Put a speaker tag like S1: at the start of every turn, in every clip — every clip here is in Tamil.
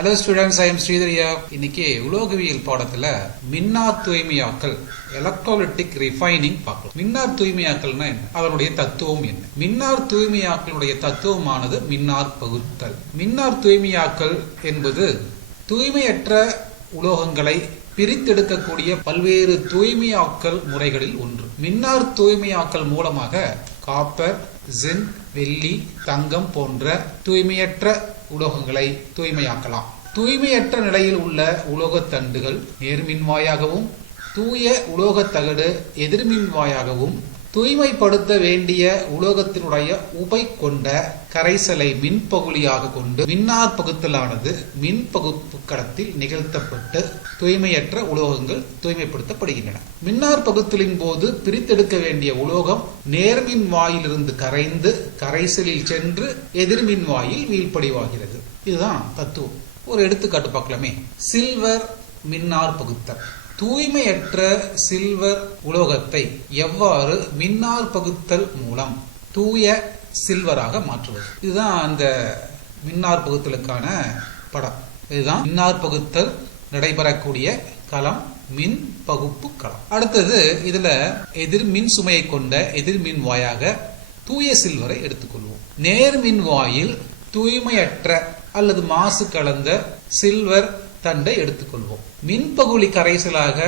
S1: Hello students I am Sridhariya இன்னைக்கு உலோகவியல் பாடத்துல மின்னார் தூய்மையாக்கல் எலக்ட்ரோலிட்டிக் ரிஃபைனிங் பார்க்கலாம். மின்னார் தூய்மையாக்கல்னா என்ன? அதனுடைய தத்துவம் என்ன? மின்னார் தூய்மையாக்கலுடைய தத்துவமானது மின்னார் பகுத்தல் மின்னார் தூய்மையாக்கல் என்பது தூய்மையற்ற உலோகங்களை பிரித்தெடுக்கக்கூடிய பல்வேறு தூய்மையாக்கல் முறைகளில் ஒன்று. மின்னார் தூய்மையாக்கல் மூலமாக காப்பர் ஜின் வெள்ளி தங்கம் போன்ற தூய்மையற்ற உலோகங்களை தூய்மையாக்கலாம். தூய்மையற்ற நிலையில் உள்ள உலோகத் தண்டுகள் நேர்மின்வாயாகவும் தூய உலோகத் தகடு எதிர்மின்வாயாகவும் தூய்மைப்படுத்த வேண்டிய உலோகத்தினுடைய உபை கொண்ட கரைசலை மின்பகுளியாக கொண்டு மின்னார் பகுத்தலானது மின் பகுப்பு நிகழ்த்தப்பட்டு தூய்மையற்ற உலோகங்கள் தூய்மைப்படுத்தப்படுகின்றன. மின்னார் பகுத்தலின் போது பிரித்தெடுக்க வேண்டிய உலோகம் நேர்மின் வாயிலிருந்து கரைந்து கரைசலில் சென்று எதிர்மின் வாயில் வீழ்படிவாகிறது. இதுதான் தத்துவம். ஒரு எடுத்துக்காட்டு பார்க்கலாமே. சில்வர் மின்னார் பகுத்தல். தூய்மையற்ற சில்வர் உலோகத்தை எவ்வாறு மின்னார் பகுத்தல் மூலம் தூய சில்வராக மாற்றுவது? இதுதான் அந்த மின்னார் பகுத்தலுக்கான படம். இதுதான் மின்னார் பகுத்தல் நடைபெறக்கூடிய களம் மின் பகுப்பு களம். அடுத்தது இதுல எதிர் மின் சுமையை கொண்ட எதிர்மின் வாயாக தூய சில்வரை எடுத்துக்கொள்வோம். நேர்மின் வாயில் தூய்மையற்ற அல்லது மாசு கலந்த சில்வர் தண்டை எடுத்துக்கொள்வோம். மின்பகுளி கரைசலாக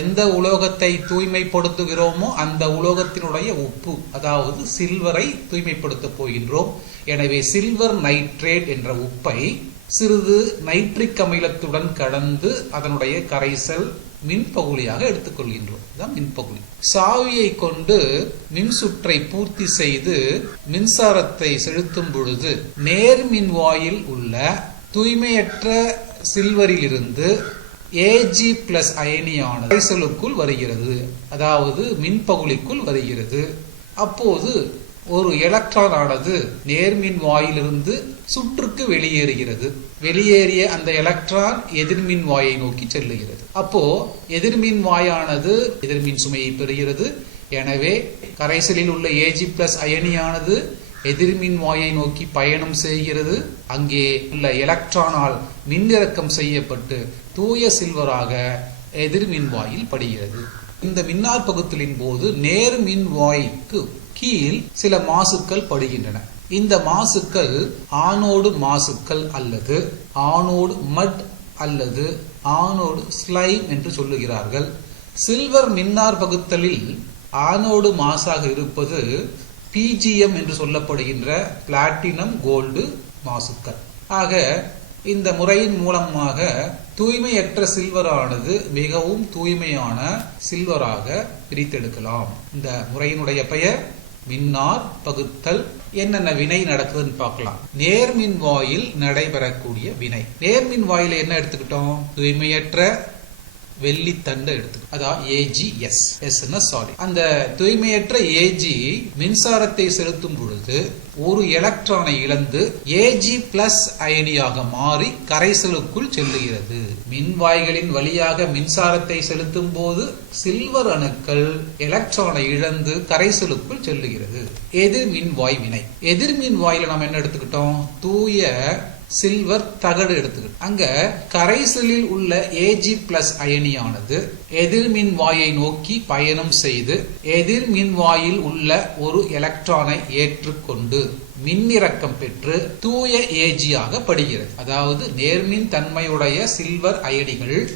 S1: எந்த உலோகத்தை தூய்மைப்படுத்துகிறோமோ அந்த உலோகத்தினுடைய உப்பு அதாவது சில்வரை தூய்மைப்படுத்தப் போகின்றோம். எனவே சில்வர் நைட்ரேட் என்ற உப்பை சிறிது நைட்ரிக் அமிலத்துடன் கலந்து அதனுடைய கரைசல் மின்பகுளியாக எடுத்துக்கொள்கின்றோம். இதுதான் மின்பகுளி சாவியை கொண்டு மின் சுற்றை பூர்த்தி செய்து மின்சாரத்தை செலுத்தும் பொழுது நேர்மின் வாயில் உள்ள தூய்மையற்ற சில்வரிலிருந்து ஏஜி பிளஸ் அயனியானது கரைசலுக்குள் வருகிறது. அதாவது மின்பகுளிக்குள் வருகிறது. அப்போது ஒரு எலக்ட்ரான் ஆனது நேர்மின் வாயிலிருந்து சுற்றுக்கு வெளியேறுகிறது. வெளியேறிய அந்த எலக்ட்ரான் எதிர்மின் வாயை நோக்கி செல்லுகிறது. அப்போ எதிர்மின் வாயானது எதிர்மின் சுமையை பெறுகிறது. எனவே கரைசலில் உள்ள ஏஜி பிளஸ் அயனியானது எதிர்மின் வாயை நோக்கி பயணம் செய்கிறது. அங்கே உள்ள எலக்ட்ரானால் மின்னிறக்கம் செய்யப்பட்டு தூய சில்வராக எதிர்மின் வாயில் படுகிறது. இந்த மின்னார் பகுத்தலின் போது நேர் மின் வாய்க்கு கீழ் சில மாசுக்கள் படுகின்றன. இந்த மாசுக்கள் ஆனோடு மாசுக்கள் அல்லது ஆனோடு மட் அல்லது ஆனோடு ஸ்லைம் என்று சொல்லுகிறார்கள். சில்வர் மின்னார் பகுத்தலில் ஆனோடு மாசாக இருப்பது பிஜிஎம் என்று சொல்லப்படுகின்ற பிளாட்டினம் கோல்டு மாசுக்கள். ஆக இந்த முறையின் மூலமாக தூய்மையற்ற சில்வரானது மிகவும் தூய்மையான சில்வராக பிரித்தெடுக்கலாம். இந்த முறையினுடைய பெயர் மின்னார் பகுத்தல். என்னென்ன வினை நடக்குதுன்னு பார்க்கலாம். நேர்மின் வாயில் நடைபெறக்கூடிய வினை. நேர்மின் வாயில என்ன எடுத்துக்கிட்டோம்? தூய்மையற்ற வெள்ளி தண்டை எடுத்துக்கணும் அதான் ஏஜி எஸ். எஸ் சாரி அந்த தூய்மையற்ற ஏஜி மின்சாரத்தை செலுத்தும் பொழுது ஒரு எலக்ட்ரானை இழந்து ஏஜி பிளஸ் அயனியாக மாறி கரைசலுக்குள் செல்லுகிறது. மின்வாய்களின் வழியாக மின்சாரத்தை செலுத்தும் போது சில்வர் அணுக்கள் எலக்ட்ரானை இழந்து கரைசலுக்குள் செல்லுகிறது. எதிர் மின்வாய் வினை. எதிர் மின்வாயில நாம் என்ன எடுத்துக்கிட்டோம்? தூய சில்வர் தகடு எடுத்துக்கிட்டு. அங்க கரைசலில் உள்ள ஏஜி பிளஸ் அயனியானது எதிர்மின் வாயை நோக்கி பயணம் செய்து எதிர்மின் வாயில் உள்ள ஒரு எலக்ட்ரானை ஏற்றுக்கொண்டு மின்னிறக்கம் பெற்று தூய ஏஜியாக படுகிறது. அதாவது நேர்மின் தன்மையுடைய சில்வர் அயனிகள்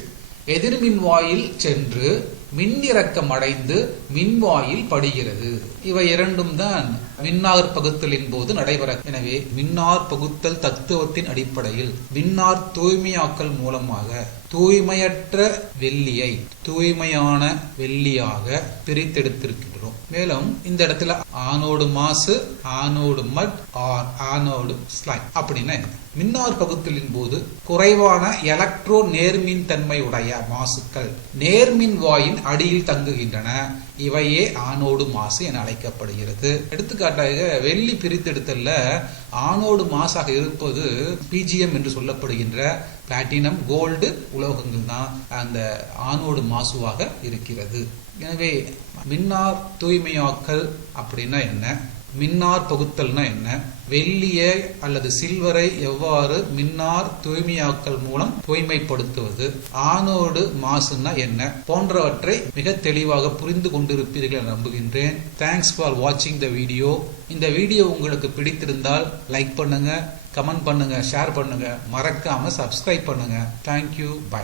S1: எதிர்மின் வாயில் சென்று மின்னிறக்கம் அடைந்து மின்வாயில் படுகிறது. இவை இரண்டும் தான் மின்னார் பகுத்தலின் போது நடைபெற எனவே மின்னார் பகுத்தல் தத்துவத்தின் அடிப்படையில் மின்னார் தூய்மையாக்கல் மூலமாக தூய்மையற்ற வெள்ளியை தூய்மையான வெள்ளியாக பிரித்தெடுத்திருக்கின்றோம். மேலும் இந்த இடத்துல ஆனோடு மாசு ஆனோடு மட் ஆர் ஆனோடு ஸ்லைம் அப்படின்னு மின்னார் பகுத்தலின் போது குறைவான எலக்ட்ரோ நேர்மின் தன்மை உடைய மாசுக்கள் நேர்மின் வாயின் அடியில் தங்குகின்றன. இவையே ஆணோடு மாசு என அழைக்கப்படுகிறது. எடுத்துக்காட்டாக வெள்ளி பிரித்தெடுத்தல்ல ஆணோடு மாசாக இருப்பது பிஜிஎம் என்று சொல்லப்படுகின்ற பிளாட்டினம் கோல்டு உலோகங்கள் தான் அந்த ஆணோடு மாசுவாக இருக்கிறது. எனவே மின்னார் தூய்மையாக்கல் அப்படின்னா என்ன? மின்னார் பகுத்தல்னா என்ன? வெள்ளியை அல்லது சில்வரை எவ்வாறு மின்னார் தூய்மையாக்கல் மூலம் தூய்மைப்படுத்துவது? ஆனோடு மாசுன்னா என்ன? போன்றவற்றை மிக தெளிவாக புரிந்து கொண்டிருப்பீர்கள் என நம்புகின்றேன். தேங்க்ஸ் ஃபார் வாட்சிங் த வீடியோ இந்த வீடியோ உங்களுக்கு பிடித்திருந்தால் லைக் பண்ணுங்க கமெண்ட் பண்ணுங்க ஷேர் பண்ணுங்க. மறக்காம சப்ஸ்கிரைப் பண்ணுங்க. Thank you bye